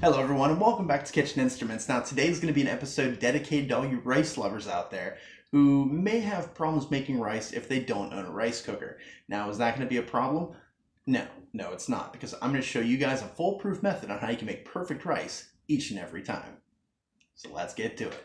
Hello everyone and welcome back to Kitchen Instruments. Now today's going to be an episode dedicated to all you rice lovers out there who may have problems making rice if they don't own a rice cooker. Now is that going to be a problem? No, it's not, because I'm going to show you guys a foolproof method on how you can make perfect rice each and every time. So let's get to it.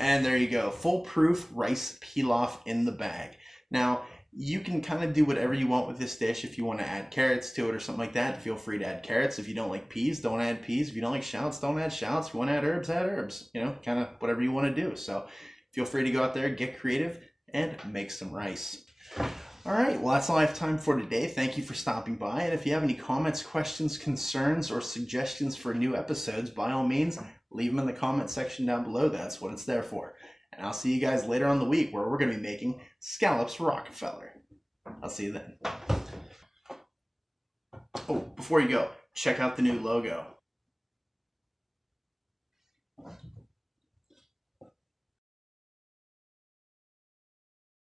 And there you go, foolproof rice pilaf in the bag. Now, you can kind of do whatever you want with this dish. If you want to add carrots to it or something like that, feel free to add carrots. If you don't like peas, don't add peas. If you don't like shallots, don't add shallots. If you want to add herbs. You know, kind of whatever you want to do. So feel free to go out there, get creative, and make some rice. All right, well, that's all I have time for today. Thank you for stopping by. And if you have any comments, questions, concerns, or suggestions for new episodes, by all means, leave them in the comment section down below. That's what it's there for. And I'll see you guys later on the week where we're going to be making scallops Rockefeller. I'll see you then. Oh, before you go, check out the new logo.